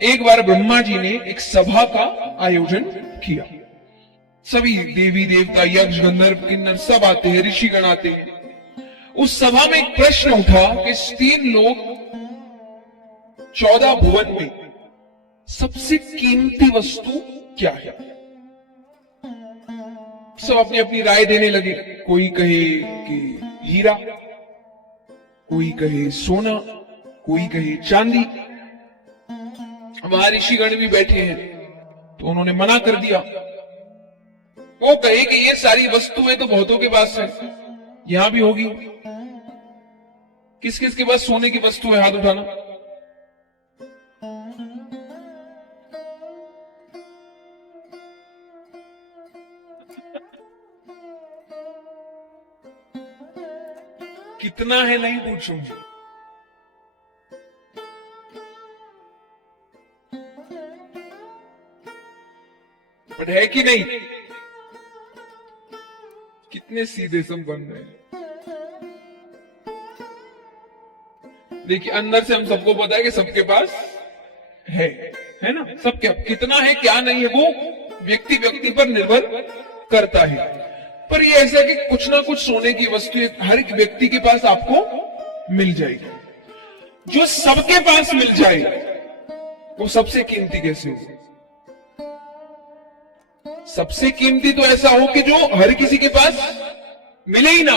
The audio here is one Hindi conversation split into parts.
एक बार ब्रह्मा जी ने एक सभा का आयोजन किया। सभी देवी देवता यक्ष गंधर्व किन्नर सब आते हैं, ऋषिगण आते हैं। उस सभा में एक प्रश्न उठा कि 3 लोग 14 भुवन में सबसे कीमती वस्तु क्या है। सब अपनी अपनी राय देने लगे। कोई कहे कि हीरा, कोई कहे सोना, कोई कहे चांदी। वहां ऋषिगण भी बैठे हैं तो उन्होंने मना कर दिया। वो कहे कि ये सारी वस्तुएं तो बहुतों के पास है, यहां भी होगी। किस किस के पास सोने की वस्तु है, हाथ उठाना। कितना है नहीं पूछूंगी, बट है कि नहीं। कितने सीधे सम बन रहे हैं। देखिए, अंदर से हम सबको पता है कि सबके पास है ना। सबके कितना है क्या नहीं है वो व्यक्ति व्यक्ति पर निर्भर करता है। पर ये ऐसा कि कुछ ना कुछ सोने की वस्तु हर एक व्यक्ति के पास आपको मिल जाएगी। जो सबके पास मिल जाए वो सबसे कीमती कैसे हो। सबसे कीमती तो ऐसा हो कि जो हर किसी के पास मिले ही ना,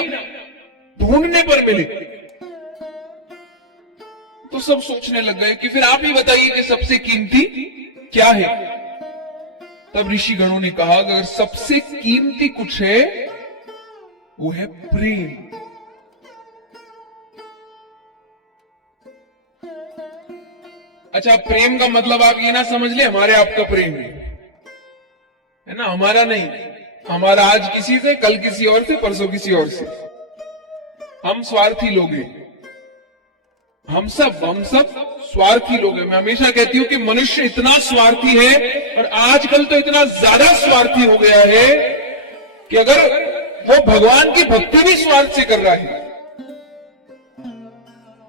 ढूंढने पर मिले। तो सब सोचने लग गए कि फिर आप ही बताइए कि सबसे कीमती क्या है। तब ऋषि गणों ने कहा अगर सबसे कीमती कुछ है वो है प्रेम। अच्छा, प्रेम का मतलब आप ये ना समझ ले हमारे आपका प्रेम है ना, हमारा नहीं। हमारा आज किसी से, कल किसी और से, परसों किसी और से। हम स्वार्थी लोग हैं। हम सब स्वार्थी लोग हैं। मैं हमेशा कहती हूं कि मनुष्य इतना स्वार्थी है, और आजकल तो इतना ज्यादा स्वार्थी हो गया है कि अगर वो भगवान की भक्ति भी स्वार्थ से कर रहा है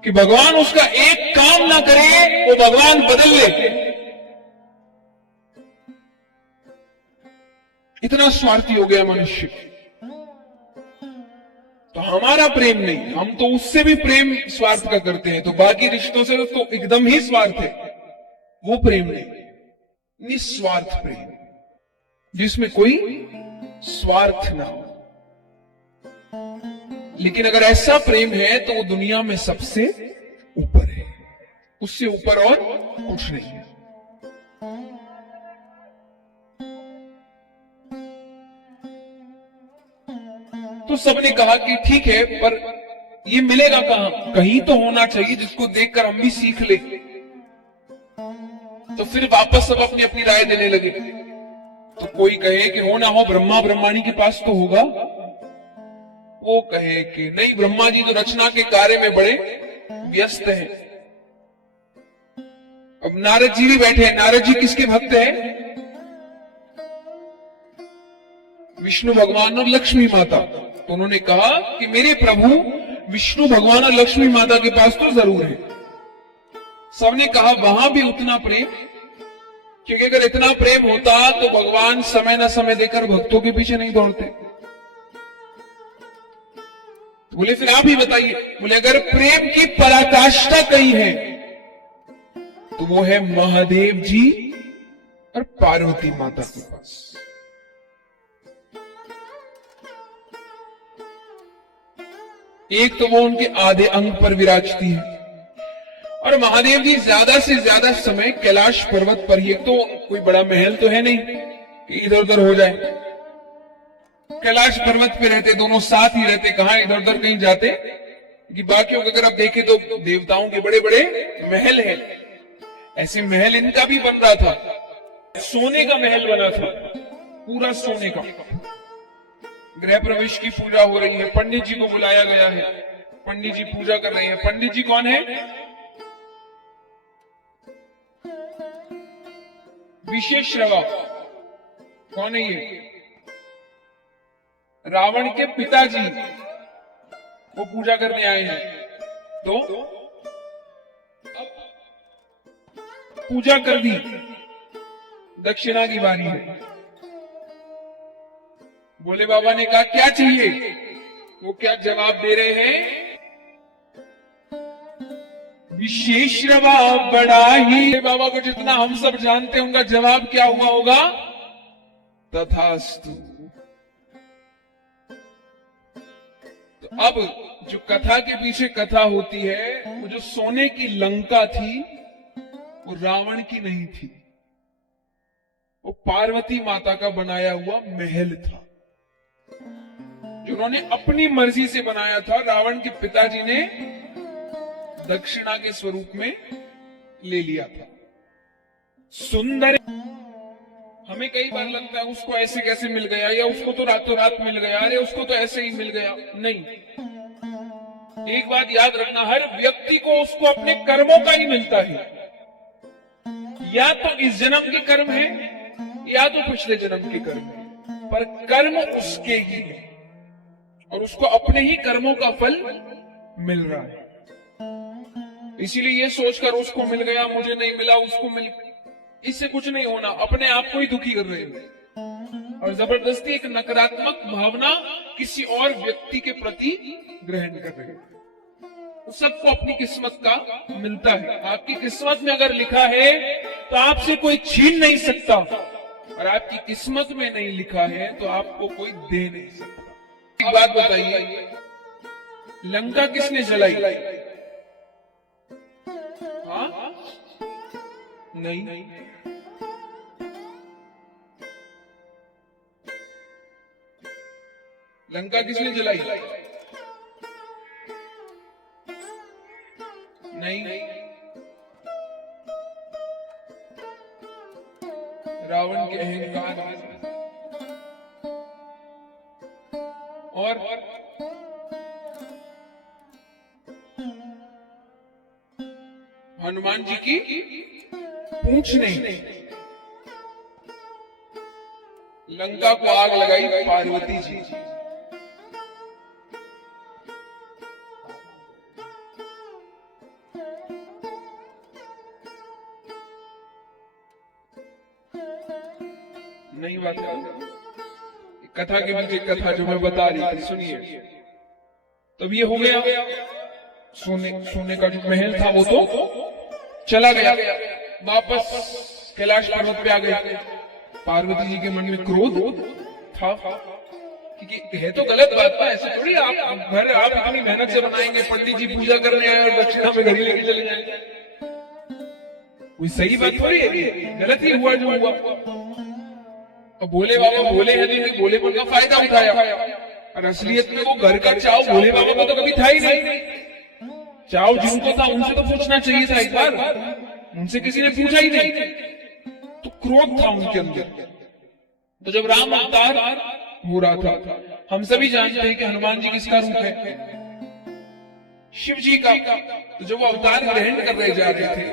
कि भगवान उसका एक काम ना करे वो भगवान बदल ले, इतना स्वार्थी हो गया मनुष्य। तो हमारा प्रेम नहीं, हम तो उससे भी प्रेम स्वार्थ का करते हैं। तो बाकी रिश्तों से तो एकदम ही स्वार्थ है। वो प्रेम नहीं, निस्वार्थ प्रेम जिसमें कोई स्वार्थ ना हो। लेकिन अगर ऐसा प्रेम है तो वो दुनिया में सबसे ऊपर है, उससे ऊपर और कुछ नहीं है। तो सबने कहा कि ठीक है, पर ये मिलेगा कहां, कहीं तो होना चाहिए जिसको देखकर हम भी सीख ले। तो फिर वापस सब अपनी अपनी राय देने लगे। तो कोई कहे कि हो ना हो ब्रह्मा ब्रह्माणी के पास तो होगा। वो कहे कि नहीं, ब्रह्मा जी तो रचना के कार्य में बड़े व्यस्त हैं। अब नारद जी भी बैठे हैं। नारद जी किसके भक्त हैं? विष्णु भगवान और लक्ष्मी माता। तो उन्होंने कहा कि मेरे प्रभु विष्णु भगवान और लक्ष्मी माता के पास तो जरूर है। सबने कहा वहां भी उतना प्रेम, क्योंकि अगर इतना प्रेम होता तो भगवान समय न समय देकर भक्तों के पीछे नहीं दौड़ते। तो बोले फिर आप ही बताइए। बोले अगर प्रेम की पराकाष्ठा कहीं है तो वो है महादेव जी और पार्वती माता के पास। एक तो वो उनके आधे अंग पर विराजती है, और महादेव जी ज्यादा से ज्यादा समय कैलाश पर्वत पर ही। तो कोई बड़ा महल तो है नहीं कि इधर उधर हो जाए। कैलाश पर्वत पे रहते, दोनों साथ ही रहते, कहां इधर उधर कहीं जाते। कि बाकी अगर आप देखें तो देवताओं के बड़े बड़े महल हैं। ऐसे महल इनका भी बन रहा था। सोने का महल बना था, पूरा सोने का। गृह प्रवेश की पूजा हो रही है, पंडित जी को बुलाया गया है, पंडित जी पूजा कर रहे हैं। पंडित जी कौन है? विशेषरवा। कौन है ये? रावण के पिताजी, वो पूजा करने आए हैं। तो पूजा कर दी, दक्षिणा की बारी है। भोले बाबा ने कहा क्या चाहिए? वो क्या जवाब दे रहे हैं? विशेष रवा बड़ा ही। बाबा को जितना हम सब जानते हैं, उनका जवाब क्या हुआ होगा? तथास्तु। तो अब जो कथा के पीछे कथा होती है, वो जो सोने की लंका थी वो रावण की नहीं थी, वो पार्वती माता का बनाया हुआ महल था, जो उन्होंने अपनी मर्जी से बनाया था। रावण के पिताजी ने दक्षिणा के स्वरूप में ले लिया था। सुंदर, हमें कई बार लगता है उसको ऐसे कैसे मिल गया, या उसको तो रातों रात मिल गया, अरे उसको तो ऐसे ही मिल गया। नहीं, एक बात याद रखना, हर व्यक्ति को उसको अपने कर्मों का ही मिलता है। या तो इस जन्म के कर्म है, या तो पिछले जन्म के कर्म है, पर कर्म उसके ही है और उसको अपने ही कर्मों का फल मिल रहा है। इसीलिए ये सोचकर उसको मिल गया, मुझे नहीं मिला, उसको मिल, इससे कुछ नहीं होना, अपने आप को ही दुखी कर रहे हो और जबरदस्ती एक नकारात्मक भावना किसी और व्यक्ति के प्रति ग्रहण कर रहे हो। सबको अपनी किस्मत का मिलता है। आपकी किस्मत में अगर लिखा है तो आपसे कोई छीन नहीं सकता, और आपकी किस्मत में नहीं लिखा है तो आपको कोई दे नहीं सकता। एक बात बताइए, लंका किसने जलाई? हाँ? नहीं। लंका किसने जलाई? नहीं। रावण के अहंकार और हनुमान जी की पूंछ नहीं। लंका को आग लगाई पार्वती जी। नहीं बात कथा के पीछे कथा जो मैं बता रही थी, सुनिए। तब ये हो गया, सोने का जो महल था वो तो चला गया, वापस कैलाश पर्वत पे आ गए। पार्वती जी के मन में क्रोध था, क्योंकि है तो गलत बात था, ऐसे थोड़ी आप घर आप इतनी मेहनत से बनाएंगे, पंडित जी पूजा करने आए और दक्षिणा में घर लेके चले जाएंगे, कोई सही बात थोड़ी है, गलत ही हुआ जो हुआ। और भोले बाबा भोले हैं तो भोलेपन का फायदा उठाया, और असलियत में वो घर का चाव भोले बाबा को तो कभी था ही नहीं। चाव जिनको था उनसे तो पूछना चाहिए था एक बार, उनसे किसी ने पूछा ही नहीं, तो क्रोध था उनके अंदर। तो जब राम अवतार हो रहा था, हम सभी जानते हैं कि हनुमान जी किसका रूप है? शिव जी का। तो जब वो अवतार ग्रहण कर रहे जा रहे थे,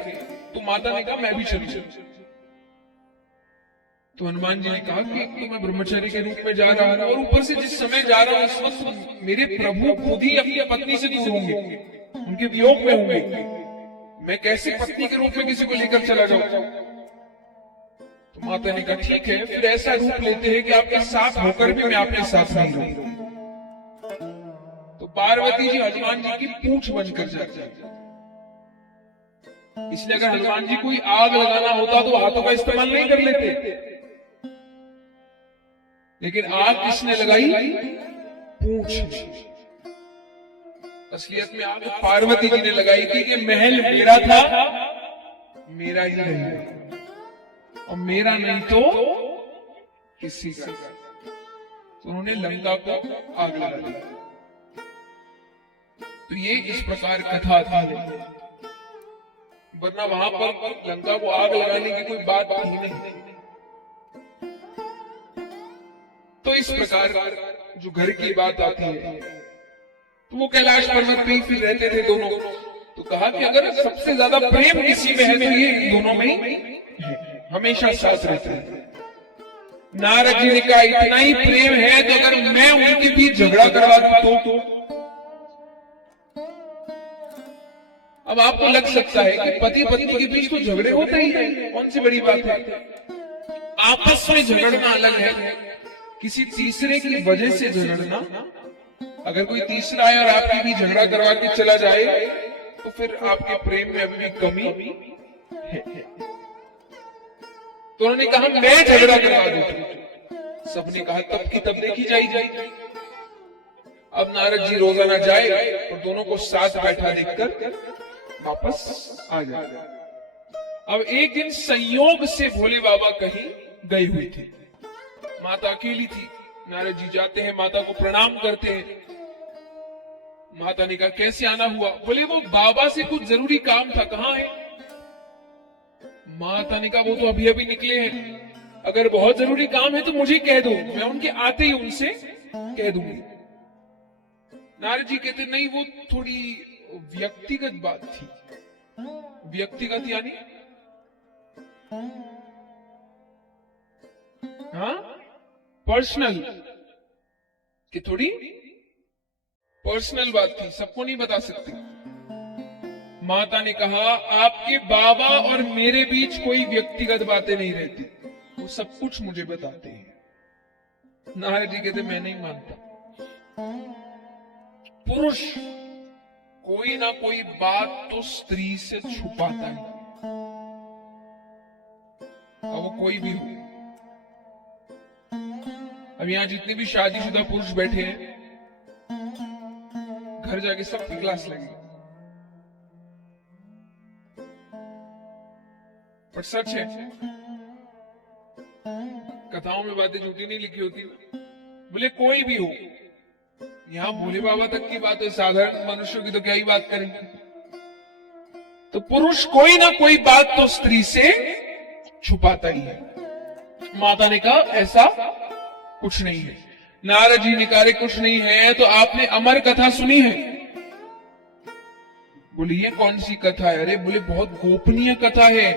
तो माता ने कहा मैं भी चलूं। तो हनुमान जी ने कहा कि तो मैं ब्रह्मचारी के रूप में जा रहा हूं, और ऊपर से जिस समय जा रहा हूं उस वक्त मेरे प्रभु खुद ही अपनी पत्नी से दूर होंगे, उनके वियोग में होंगे, मैं कैसे पत्नी के रूप में किसी को लेकर चला जाऊं? तो माता ने कहा ठीक है, फिर ऐसा रूप लेते हैं कि आपके साथ होकर भी मैं आपके साथ नहीं रहूं। तो पार्वती जी हनुमान जी की पूंछ बनकर जाती है। इसलिए अगर हनुमान जी कोई आग लगाना होता तो हाथों का इस्तेमाल नहीं कर लेते, लेकिन आग किसने लगाई? पूंछ। असलियत में आग पार्वती जी ने लगाई थी कि महल मेरा था, मेरा ही रहेगा, और मेरा नहीं तो किसी का। तो उन्होंने लंका को आग लगा दी। तो ये इस प्रकार कथा थी, वरना वहां पर लंका को आग लगाने की कोई बात थी नहीं। तो इस प्रकार जो घर की बात आती है, तो वो कैलाश पर्वत पे ही फिर रहते थे दोनों। तो कहा कि अगर सबसे ज्यादा प्रेम किसी में है तो ये दोनों में ही हमेशा साथ रहते हैं। नारद जी ने कहा इतना ही प्रेम है तो अगर मैं उनके बीच झगड़ा करवा दूं तो अब आपको लग सकता है कि पति पत्नी के बीच तो झगड़े होते ही हैं, कौन सी बड़ी बात है। आपस में झगड़ना अलग है, किसी तीसरे की वजह से झगड़ना, अगर कोई तीसरा आए और आपके भी झगड़ा करवा के चला जाए तो फिर आपके प्रेम में अभी भी कमी है। तो उन्होंने कहा मैं झगड़ा करवा दूं। सबने कहा तब की तब देखी जाएगी। अब नारद जी रोजाना जाए और दोनों को साथ बैठा देखकर वापस आ जाए। अब एक दिन संयोग से भोले बाबा कहीं गई हुई थी, माता अकेली थी। नारद जी जाते हैं, माता को प्रणाम करते हैं। माता ने कहा कैसे आना हुआ? बोले वो बाबा से कुछ जरूरी काम था, कहाँ है? माता ने कहा वो तो अभी अभी निकले हैं, अगर बहुत जरूरी काम है तो मुझे कह दो, मैं उनके आते ही उनसे कह दूंगी। नारद जी कहते नहीं, वो थोड़ी व्यक्तिगत बात थी। व्यक्तिगत यानी हाँ पर्सनल, कि थोड़ी पर्सनल बात थी, सबको नहीं बता सकती। माता ने कहा आपके बाबा और मेरे बीच कोई व्यक्तिगत बातें नहीं रहती, वो सब कुछ मुझे बताते हैं। नारद जी कहते मैं नहीं मानता। पुरुष कोई ना कोई बात तो स्त्री से छुपाता है, अब वो कोई भी हो। अब यहां जितने भी शादीशुदा पुरुष बैठे हैं, घर जाके सबकी क्लास लगेगी, पर सच है, कथाओं में बातें झूठी नहीं लिखी होती। बोले कोई भी हो, यहां भोले बाबा तक की बात है, साधारण मनुष्यों की तो क्या ही बात करेंगे। तो पुरुष कोई ना कोई बात तो स्त्री से छुपाता ही है। माता ने कहा ऐसा कुछ नहीं है। नारद जी ने कहा कुछ नहीं है तो आपने अमर कथा सुनी है? बोले ये कौन सी कथा है? अरे बोले बहुत गोपनीय कथा है,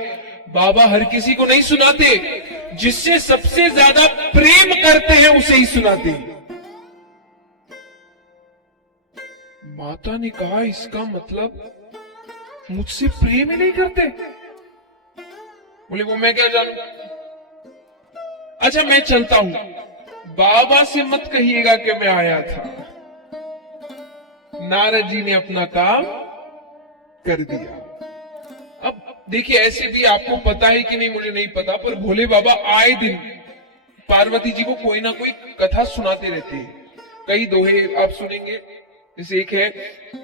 बाबा हर किसी को नहीं सुनाते, जिससे सबसे ज्यादा प्रेम करते हैं उसे ही सुनाते हैं। माता ने कहा इसका मतलब मुझसे प्रेम ही नहीं करते? बोले वो मैं क्या जानू। अच्छा मैं चलता हूं, बाबा से मत कहिएगा कि मैं आया था। नारद जी ने अपना काम कर दिया। अब देखिए ऐसे भी आपको पता है कि नहीं मुझे नहीं पता, पर भोले बाबा आए दिन पार्वती जी को कोई ना कोई कथा सुनाते रहते हैं। कई दोहे आप सुनेंगे, जैसे एक है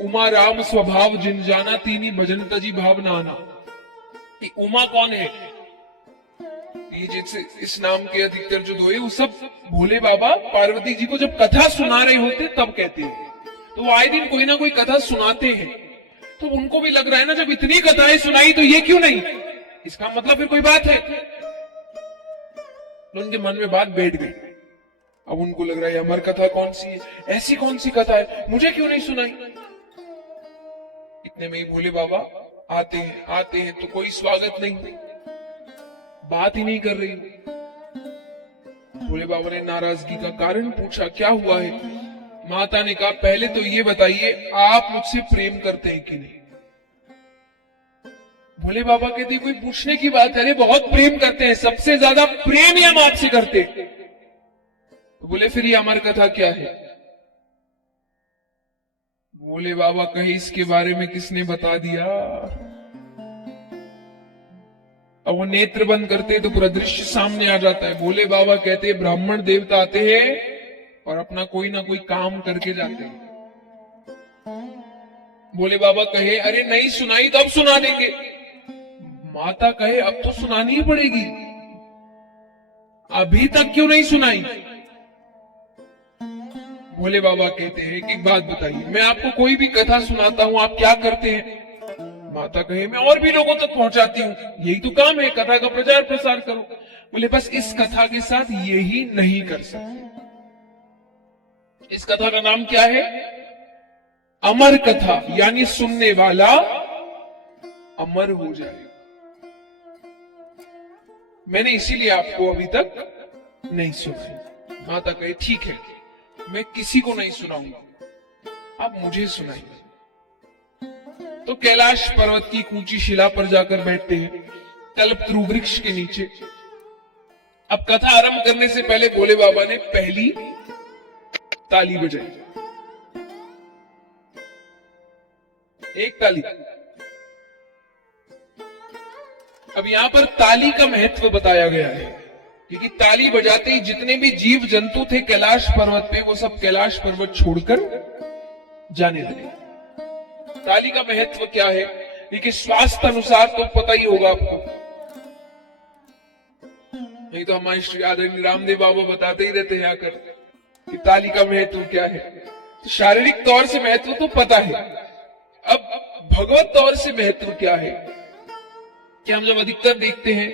उमा राम स्वभाव जिन जाना तीनी भजन तजी भाव नाना। कि उमा कौन है? ये जैसे इस नाम के अधिकतर जो दोहे वो सब भोले बाबा पार्वती जी को जब कथा सुना रहे होते तब कहते हैं। तो वो आए दिन कोई ना कोई कथा सुनाते हैं, तो उनको भी लग रहा है ना जब इतनी कथाएं सुनाई तो ये क्यों नहीं, इसका मतलब फिर कोई बात है। तो उनके मन में बात बैठ गई। अब उनको लग रहा है अमर कथा कौन सी है, ऐसी कौन सी कथा है, मुझे क्यों नहीं सुनाई। इतने में ही भोले बाबा आते हैं तो कोई स्वागत नहीं, बात ही नहीं कर रही। भोले बाबा ने नाराजगी का कारण पूछा, क्या हुआ है? माता ने कहा पहले तो ये बताइए आप मुझसे प्रेम करते हैं कि नहीं। भोले बाबा कहते कोई पूछने की बात है? अरे बहुत प्रेम करते हैं, सबसे ज्यादा प्रेम ही हम आपसे करते। तो बोले फिर ये अमर कथा क्या है? भोले बाबा कहे इसके बारे में किसने बता दिया। अब वो नेत्र बंद करते तो पूरा दृश्य सामने आ जाता है। भोले बाबा कहते ब्राह्मण देवता आते हैं और अपना कोई ना कोई काम करके जाते हैं। भोले बाबा कहे अरे नहीं सुनाई तो अब सुना देंगे। माता कहे अब तो सुनानी ही पड़ेगी, अभी तक क्यों नहीं सुनाई। भोले बाबा कहते हैं कि बात बताइए, मैं आपको कोई भी कथा सुनाता हूं आप क्या करते हैं? माता कहे मैं और भी लोगों तक पहुंचाती हूँ, यही तो काम है, कथा का प्रचार प्रसार करो। बोले बस इस कथा के साथ यही नहीं कर सकते। इस कथा का नाम क्या है? अमर कथा, यानी सुनने वाला अमर हो जाएगा। मैंने इसीलिए आपको अभी तक नहीं सुनाई। माता कहे ठीक है, मैं किसी को नहीं सुनाऊंगा, आप मुझे सुनाइए। तो कैलाश पर्वत की ऊंची शिला पर जाकर बैठते हैं, कल्पतरु वृक्ष के नीचे। अब कथा आरंभ करने से पहले भोले बाबा ने पहली ताली बजाई, एक ताली। अब यहां पर ताली का महत्व बताया गया है, क्योंकि ताली बजाते ही जितने भी जीव जंतु थे कैलाश पर्वत पे, वो सब कैलाश पर्वत छोड़कर जाने लगे। ताली का महत्व क्या है? देखिए, स्वास्थ्य अनुसार तो पता ही होगा आपको, नहीं तो हमारे श्री आदरणीय रामदेव बाबा बताते ही रहते हैं आकर कि ताली का महत्व क्या है। तो शारीरिक तौर से महत्व तो पता है, अब भगवत तौर से महत्व क्या है कि हम जब अधिकतर देखते हैं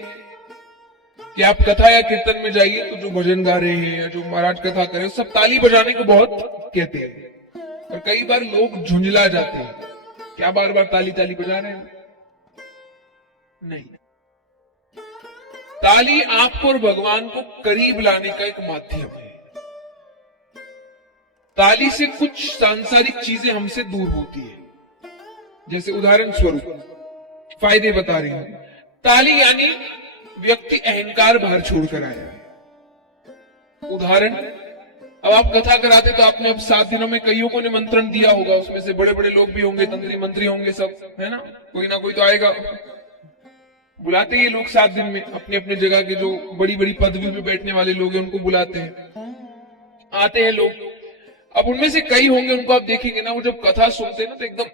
कि आप कथा या कीर्तन में जाइए तो जो भजन गा रहे हैं या जो महाराज कथा कर रहे हैं सब ताली बजाने को बहुत कहते हैं, और कई बार लोग झुंझला जाते हैं, क्या बार बार ताली ताली बजा रहे हैं? नहीं, ताली आपको और भगवान को करीब लाने का एक माध्यम है। ताली से कुछ सांसारिक चीजें हमसे दूर होती है, जैसे उदाहरण स्वरूप फायदे बता रहे हैं। ताली यानी व्यक्ति अहंकार बाहर छोड़कर आया है। उदाहरण, अब आप कथा कराते तो आपने अब 7 दिनों में कईयों को निमंत्रण दिया होगा, उसमें से बड़े बड़े लोग भी होंगे, तंत्री मंत्री होंगे, सब है ना, कोई ना कोई तो आएगा। बुलाते ये लोग 7 दिन में अपने अपने जगह के जो बड़ी बड़ी पदवी पे बैठने वाले लोग हैं उनको बुलाते हैं, आते हैं लोग। अब उनमें से कई होंगे, उनको आप देखेंगे ना, वो जब कथा सुनते हैं ना तो एकदम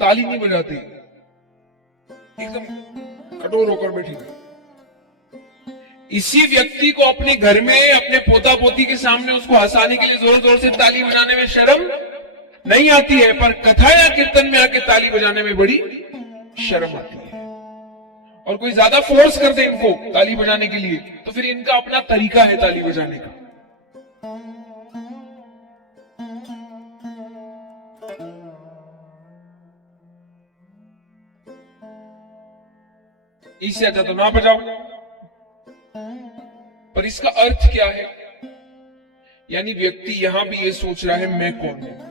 ताली नहीं बजाते, एकदम कठोर होकर बैठेंगे। इसी व्यक्ति को अपने घर में अपने पोता पोती के सामने उसको हंसाने के लिए जोर जोर से ताली बजाने में शर्म नहीं आती है, पर कथा या कीर्तन में आके ताली बजाने में बड़ी शर्म आती है। और कोई ज्यादा फोर्स कर दे इनको ताली बजाने के लिए तो फिर इनका अपना तरीका है ताली बजाने का। इससे अच्छा तो ना बजाओ। पर इसका अर्थ क्या है? यानी व्यक्ति यहां भी ये सोच रहा है मैं कौन हूं।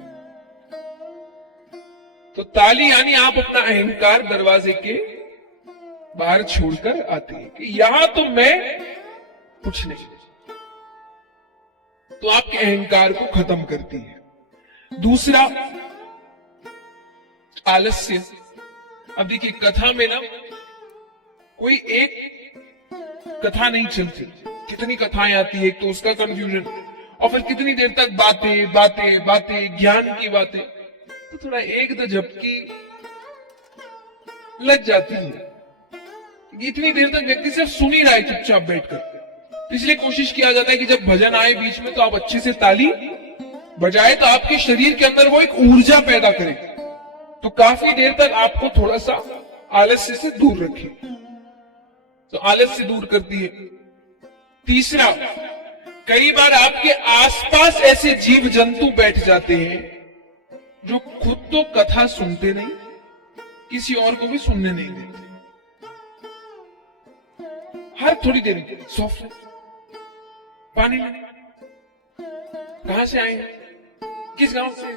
तो ताली यानी आप अपना अहंकार दरवाजे के बाहर छोड़कर आते हैं कि यहां तो मैं कुछ नहीं, तो आपके अहंकार को खत्म करती है। दूसरा, आलस्य। अब देखिए, कथा में ना कोई एक कथा नहीं चलती, कितनी कथाएं आती है, एक तो उसका कंफ्यूजन, और फिर कितनी देर तक बातें बातें बातें, ज्ञान की बातें, तो थोड़ा एक दो झपकी लग जाती है। इतनी देर तक व्यक्ति सिर्फ सुन ही रहा है चुपचाप बैठकर। इसलिए कोशिश किया जाता है कि जब भजन आए बीच में तो आप अच्छे से ताली बजाए, तो आपके शरीर के अंदर वो एक ऊर्जा पैदा करे, तो काफी देर तक आपको थोड़ा सा आलस्य से दूर रखे, तो आलस्य दूर करती है। तीसरा, कई बार आपके आसपास ऐसे जीव जंतु बैठ जाते हैं जो खुद तो कथा सुनते नहीं, किसी और को भी सुनने नहीं देते। हर थोड़ी देर सॉफ्ट पानी लेने, कहां से आए हैं, किस गांव से,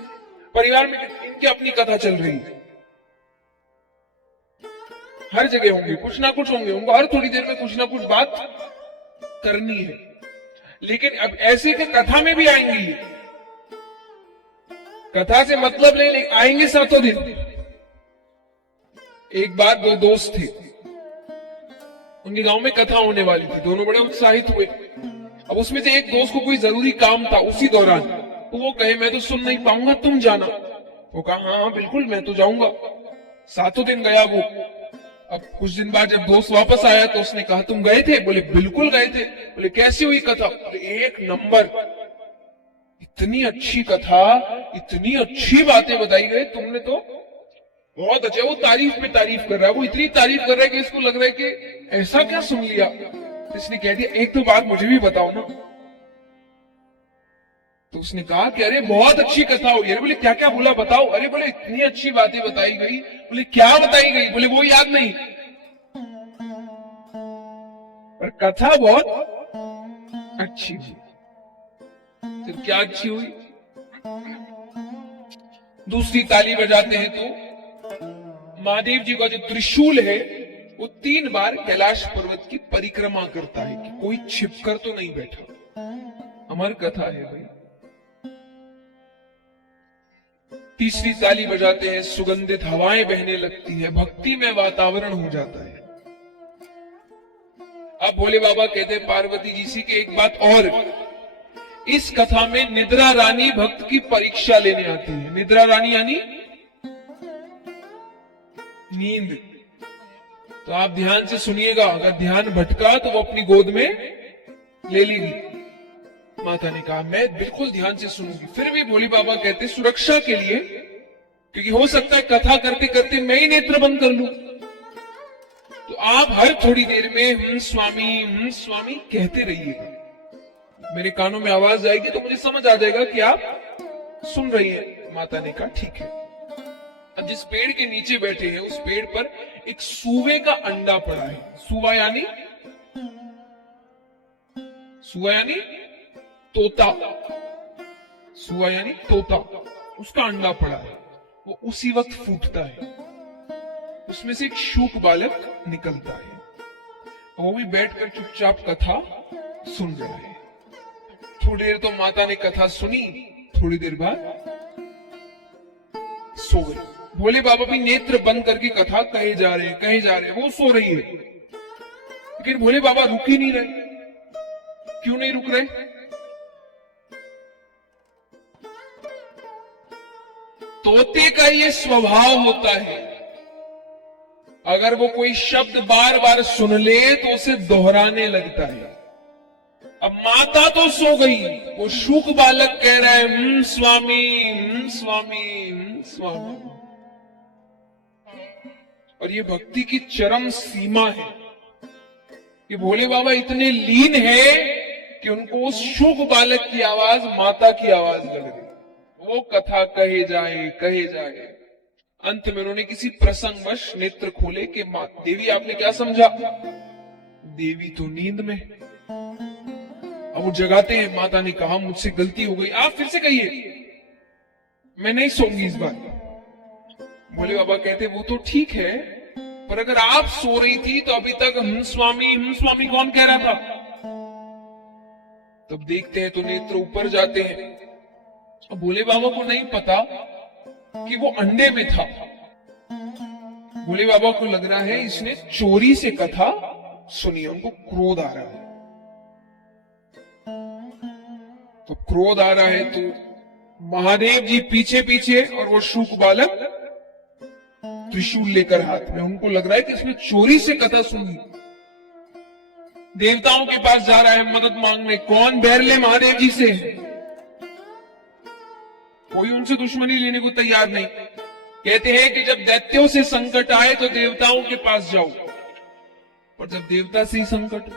परिवार में इनकी अपनी कथा चल रही है। हर जगह होंगे, कुछ ना कुछ होंगे, उनको हर थोड़ी देर में कुछ ना कुछ बात करनी है। लेकिन अब ऐसे के कथा में भी आएंगे, ये कथा से मतलब नहीं, आएंगे 7 दिन। एक बार 2 दोस्त थे, उनके गांव में कथा होने वाली थी, दोनों बड़े उत्साहित हुए। अब उसमें से एक दोस्त को कोई जरूरी काम था उसी दौरान, तो वो कहे मैं तो सुन नहीं पाऊंगा, तुम जाना। वो कहा हाँ हाँ बिल्कुल मैं तो जाऊंगा। 7 दिन गया वो। अब कुछ दिन बाद जब दोस्त वापस आया तो उसने कहा तुम गए थे? बोले बिल्कुल गए थे। बोले कैसी हुई कथा? बोले 1 नंबर, इतनी अच्छी कथा, इतनी अच्छी बातें बताई गई, तुमने तो बहुत अच्छा। वो तारीफ पे तारीफ कर रहा है, वो इतनी तारीफ कर रहा है कि इसको लग रहा है कि ऐसा क्या सुन लिया। तो इसने कह दिया एक तो बात मुझे भी बताओ ना। तो उसने कहा कि अरे बहुत अच्छी कथा हुई है। बोले क्या क्या बोला बताओ। अरे बोले इतनी अच्छी बातें बताई गई। बोले क्या बताई गई? बोले वो याद नहीं, पर कथा बहुत अच्छी हुई। तो क्या अच्छी हुई? दूसरी ताली बजाते हैं तो महादेव जी का जो त्रिशूल है वो 3 बार कैलाश पर्वत की परिक्रमा करता है कि कोई छिपकर तो नहीं बैठा। अमर कथा है भाई। तीसरी ताली बजाते हैं, सुगंधित हवाएं बहने लगती है, भक्ति में वातावरण हो जाता है। अब भोले बाबा कहते हैं पार्वती जी से कि एक बात और, इस कथा में निद्रा रानी भक्त की परीक्षा लेने आती है। निद्रा रानी यानी नींद। तो आप ध्यान से सुनिएगा, अगर ध्यान भटका तो वो अपनी गोद में ले लेगी। माता ने कहा मैं बिल्कुल ध्यान से सुनूंगी। फिर भी भोले बाबा कहते सुरक्षा के लिए, क्योंकि हो सकता है कथा करते करते मैं ही नेत्र बंद कर लूं, तो आप हर थोड़ी देर में स्वामी कहते रहिएगा। मेरे कानों में आवाज आएगी तो मुझे समझ आ जाएगा कि आप सुन रही हैं। माता ने कहा ठीक है। अब जिस पेड़ के नीचे बैठे हैं उस पेड़ पर एक सूवे का अंडा पड़ा है। सूवा यानी तोता। सूवा यानी तोता, उसका अंडा पड़ा है। वो उसी वक्त फूटता है, उसमें से एक शूक बालक निकलता है। वो भी बैठकर चुपचाप कथा सुन रहा है। थोड़ी देर तो माता ने कथा सुनी, थोड़ी देर बाद सो गई। भोले बाबा भी नेत्र बंद करके कथा कहे जा रहे हैं। वो सो रही है, लेकिन भोले बाबा रुक ही नहीं रहे। क्यों नहीं रुक रहे? तोते का ये स्वभाव होता है, अगर वो कोई शब्द बार बार सुन ले तो उसे दोहराने लगता है। अब माता तो सो गई, वो शूक बालक कह रहा है स्वामी स्वामी। और ये भक्ति की चरम सीमा है कि भोले बाबा इतने लीन है कि उनको उस शूक बालक की आवाज माता की आवाज लग रही। वो कथा कहे जाए। अंत में उन्होंने किसी प्रसंगवश नेत्र खोले कि मां देवी आपने क्या समझा? देवी तो नींद में। अब वो जगाते हैं। माता ने कहा मुझसे गलती हो गई, आप फिर से कहिए, मैं नहीं सोऊंगी इस बार। भोले बाबा कहते वो तो ठीक है, पर अगर आप सो रही थी तो अभी तक स्वामी कौन कह रहा था? तब देखते हैं तो नेत्र ऊपर जाते हैं। अब भोले बाबा को नहीं पता कि वो अंडे में था। भोले बाबा को लग रहा है इसने चोरी से कथा सुनी। उनको क्रोध आ रहा है। तो क्रोध आ रहा है तो महादेव जी पीछे पीछे और वो शूक बालक त्रिशूल लेकर हाथ में। उनको लग रहा है कि इसने चोरी से कथा सुनी। देवताओं के पास जा रहा है मदद मांगने। कौन बैर ले महादेव जी से? कोई उनसे दुश्मनी लेने को तैयार नहीं। कहते हैं कि जब दैत्यों से संकट आए तो देवताओं के पास जाओ, पर जब देवता से ही संकट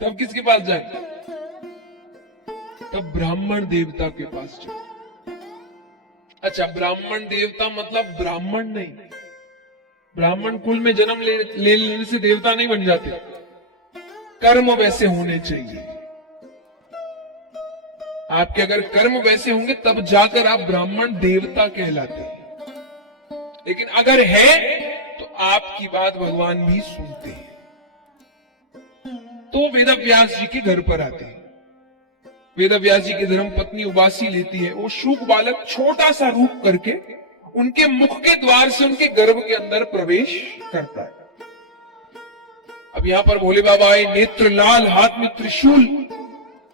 तब किसके पास जाए? तब ब्राह्मण देवता के पास जाओ। अच्छा, ब्राह्मण देवता मतलब ब्राह्मण नहीं। ब्राह्मण कुल में जन्म ले लेने से देवता नहीं बन जाते। कर्म वैसे होने चाहिए। आपके अगर कर्म वैसे होंगे तब जाकर आप ब्राह्मण देवता कहलाते हैं। लेकिन अगर है तो आपकी बात भगवान भी सुनते हैं। तो वेदव्यास जी के घर पर आते हैं। वेदव्यास जी की धर्म पत्नी उबासी लेती है। वो शूक बालक छोटा सा रूप करके उनके मुख के द्वार से उनके गर्भ के अंदर प्रवेश करता है। अब यहां पर भोले बाबा आए, नेत्र लाल, हाथ में त्रिशूल।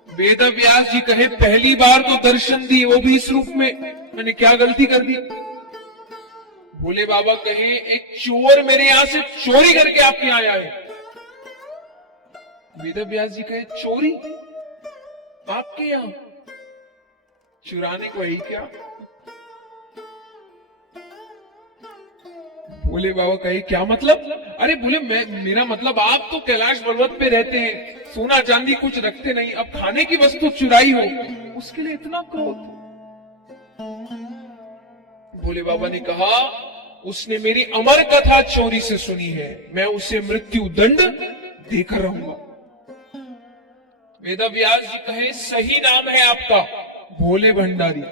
वेदव्यास जी कहे पहली बार तो दर्शन दिए, वो भी इस रूप में, मैंने क्या गलती कर दी? भोले बाबा कहे एक चोर मेरे यहां से चोरी करके आपके यहां आया है। वेदव्यास जी कहे चोरी आपके यहां? चुराने को है ही क्या? भोले बाबा कहे क्या मतलब? अरे बोले मेरा मतलब आप तो कैलाश पर्वत पे रहते हैं, सोना चांदी कुछ रखते नहीं, अब खाने की वस्तु चुराई हो, उसके लिए इतना क्रोध? भोले बाबा ने कहा उसने मेरी अमर कथा चोरी से सुनी है, मैं उसे मृत्यु दंड देकर रहूंगा। वेदव्यास जी कहे सही नाम है आपका भोले भंडारी।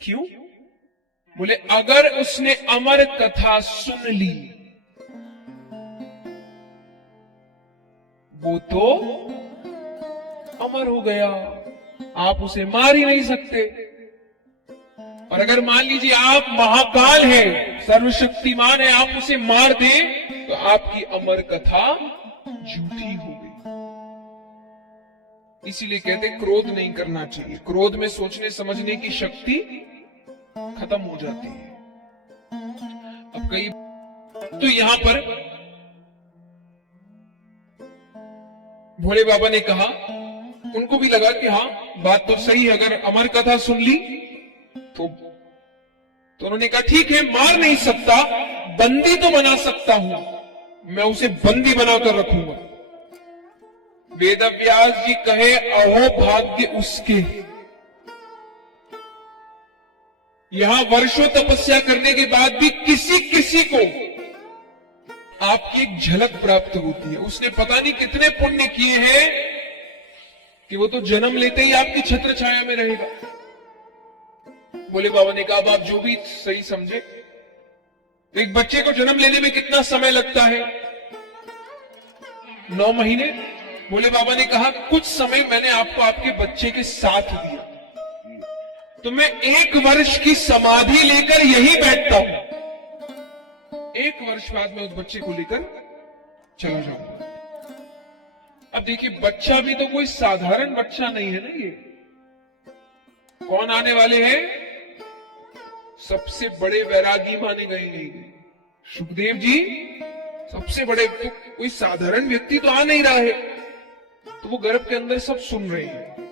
क्यों? बोले अगर उसने अमर कथा सुन ली वो तो अमर हो गया, आप उसे मार ही नहीं सकते। और अगर मान लीजिए आप महाकाल है, सर्वशक्तिमान है, आप उसे मार दें तो आपकी अमर कथा झूठी हो गई। इसीलिए कहते क्रोध नहीं करना चाहिए, क्रोध में सोचने समझने की शक्ति खत्म हो जाती है। अब कई तो यहां पर भोले बाबा ने कहा, उनको भी लगा कि हाँ बात तो सही है, अगर अमर कथा सुन ली तो उन्होंने कहा ठीक है, मार नहीं सकता, बंदी तो बना सकता हूं, मैं उसे बंदी बनाकर रखूंगा। वेदव्यास जी कहे अहो भाग्य उसके, यहां वर्षों तपस्या करने के बाद भी किसी को आपकी एक झलक प्राप्त होती है। उसने पता नहीं कितने पुण्य किए हैं कि वो तो जन्म लेते ही आपकी छत्र छाया में रहेगा। भोले बाबा ने कहा अब आप जो भी सही समझे, एक बच्चे को जन्म लेने में कितना समय लगता है? 9 महीने। भोले बाबा ने कहा कुछ समय मैंने आपको आपके बच्चे के साथ दिया, तो मैं 1 वर्ष की समाधि लेकर यही बैठता हूं, 1 वर्ष बाद में उस बच्चे को लेकर चला जाऊंगा। अब देखिए बच्चा भी तो कोई साधारण बच्चा नहीं है ना, ये कौन आने वाले हैं? सबसे बड़े वैरागी माने गए सुखदेव जी, सबसे बड़े, तो कोई साधारण व्यक्ति तो आ नहीं रहा है, तो वो गर्भ के अंदर सब सुन रहे हैं।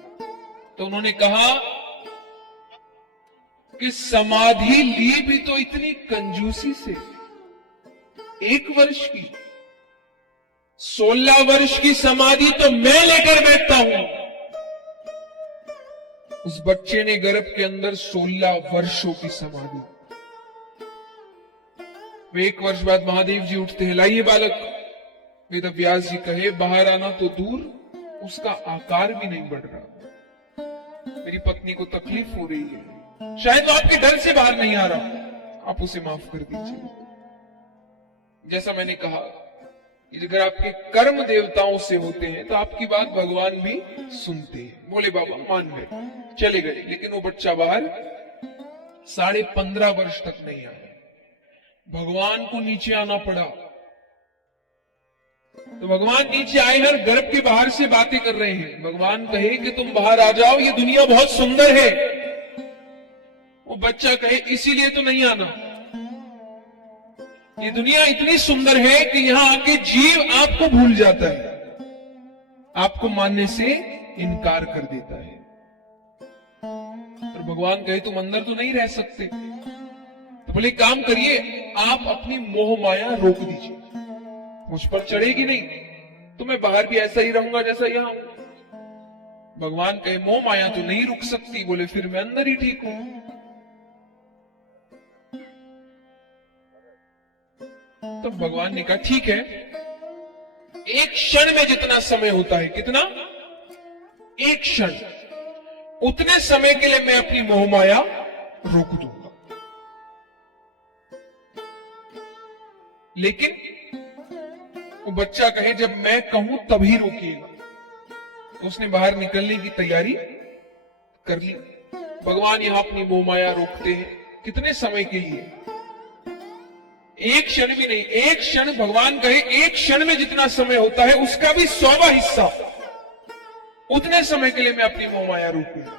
तो उन्होंने कहा कि समाधि ली भी तो इतनी कंजूसी से, 1 वर्ष की, 16 वर्ष की समाधि तो मैं लेकर बैठता हूं। उस बच्चे ने गर्भ के अंदर 16 वर्षों की समाधि। वे 1 वर्ष बाद महादेव जी उठते हैं, लाइए बालक। वेदव्यास जी कहे बाहर आना तो दूर, उसका आकार भी नहीं बढ़ रहा, मेरी पत्नी को तकलीफ हो रही है, शायद वो आपके डर से बाहर नहीं आ रहा, आप उसे माफ कर दीजिए। जैसा मैंने कहा, अगर आपके कर्म देवताओं से होते हैं तो आपकी बात भगवान भी सुनते हैं। भोले बाबा मान गए, चले गए, लेकिन वो बच्चा बाहर 15.5 वर्ष तक नहीं आया। भगवान को नीचे आना पड़ा। तो भगवान नीचे आए हैं, गर्भ के बाहर से बातें कर रहे हैं। भगवान कहे कि तुम बाहर आ जाओ, ये दुनिया बहुत सुंदर है। वो बच्चा कहे इसीलिए तो नहीं आना, ये दुनिया इतनी सुंदर है कि यहां आके जीव आपको भूल जाता है, आपको मानने से इनकार कर देता है। और भगवान कहे तुम अंदर तो नहीं रह सकते, तो बोले काम करिए, आप अपनी मोह माया रोक दीजिए, मुझ पर चढ़ेगी नहीं, तो मैं बाहर भी ऐसा ही रहूंगा जैसा यहां हूं। भगवान कहे मोह माया तो नहीं रुक सकती, बोले फिर मैं अंदर ही ठीक हूं। तो भगवान ने कहा ठीक है, 1 क्षण में जितना समय होता है, कितना? 1 क्षण, उतने समय के लिए मैं अपनी मोह माया रोक दूंगा, लेकिन वो बच्चा कहे जब मैं कहूं तभी रोकिएगा। तो उसने बाहर निकलने की तैयारी कर ली। भगवान यहां अपनी मोह माया रोकते हैं, कितने समय के लिए? 1 क्षण भी नहीं, 1 क्षण। भगवान कहे 1 क्षण में जितना समय होता है उसका भी 100वां हिस्सा, उतने समय के लिए मैं अपनी मोह माया रोकूंगा।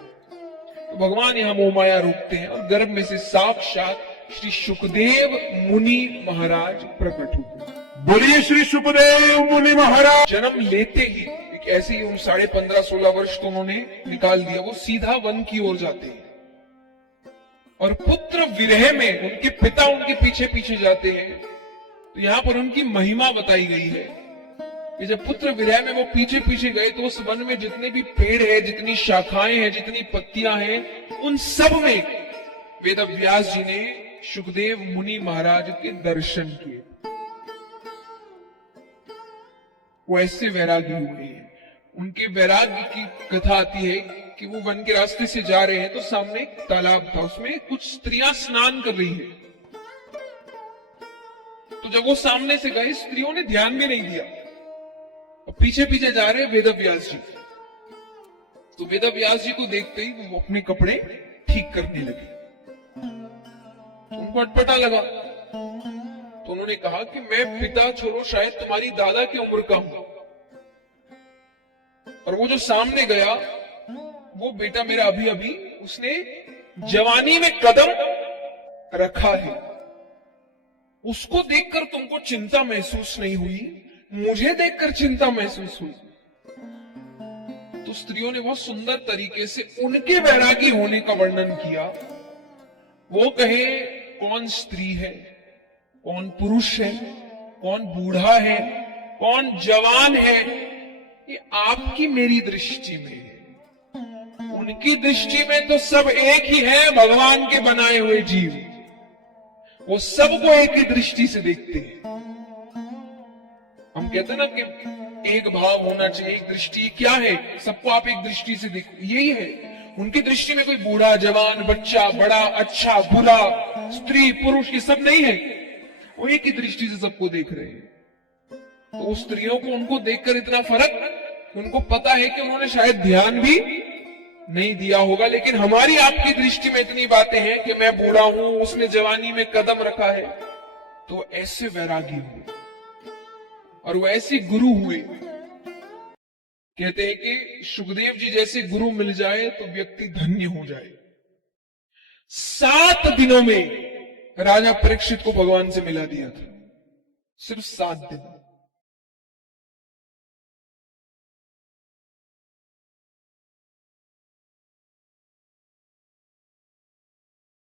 तो भगवान यहां मोह माया रोकते हैं और गर्भ में से साक्षात श्री सुखदेव मुनि महाराज प्रकट हुए। बोलिए श्री सुखदेव मुनि महाराज। जन्म लेते ही एक ऐसे ही 15.5-16 वर्ष तो उन्होंने निकाल दिया, वो सीधा वन की ओर जाते हैं और पुत्र विरह में उनके पिता उनके पीछे पीछे जाते हैं। तो यहां पर उनकी महिमा बताई गई है कि जब पुत्र विरह में वो पीछे पीछे गए तो उस वन में जितने भी पेड़ है, जितनी शाखाएं हैं, जितनी पत्तियां हैं, उन सब में वेदव्यास जी ने सुखदेव मुनि महाराज के दर्शन किए। वो ऐसे वैरागी हुए हैं। उनके वैराग्य की कथा आती है कि वो वन के रास्ते से जा रहे हैं तो सामने एक तालाब था, उसमें कुछ स्त्रियां स्नान कर रही हैं। तो जब वो सामने से गए, स्त्रियों ने ध्यान भी नहीं दिया। अब पीछे पीछे जा रहे वेद व्यास जी। तो वेद व्यास जी को देखते ही वो अपने कपड़े ठीक करने लगे। तो उनको अटपटा लगा। तो उन्होंने कहा कि मैं पिता छोड़ो शायद तुम्हारी दादा की उम्र का हूं, और वो जो सामने गया वो बेटा मेरा अभी अभी उसने जवानी में कदम रखा है। उसको देखकर तुमको चिंता महसूस नहीं हुई, मुझे देखकर चिंता महसूस हुई। तो स्त्रियों ने बहुत सुंदर तरीके से उनके वैरागी होने का वर्णन किया। वो कहे कौन स्त्री है, कौन पुरुष है, कौन बूढ़ा है, कौन जवान है, ये आपकी मेरी दृष्टि में है। उनकी दृष्टि में तो सब एक ही है, भगवान के बनाए हुए जीव। वो सबको एक ही दृष्टि से देखते हैं। हम कहते हैं ना कि एक भाव होना चाहिए, एक दृष्टि। क्या है? सबको आप एक दृष्टि से देखो, यही है। उनकी दृष्टि में कोई बूढ़ा, जवान, बच्चा, बड़ा, अच्छा, बुरा, स्त्री, पुरुष, ये सब नहीं है। वो एक ही दृष्टि से सबको देख रहे हैं। तो उस स्त्रियों को उनको देखकर इतना फर्क, उनको पता है कि उन्होंने शायद ध्यान भी नहीं दिया होगा, लेकिन हमारी आपकी दृष्टि में इतनी बातें हैं कि मैं बूढ़ा हूं, उसने जवानी में कदम रखा है। तो ऐसे वैरागी हुए और वो ऐसे गुरु हुए। कहते हैं कि सुखदेव जी जैसे गुरु मिल जाए तो व्यक्ति धन्य हो जाए। 7 दिनों में राजा परीक्षित को भगवान से मिला दिया था, सिर्फ 7 दिन।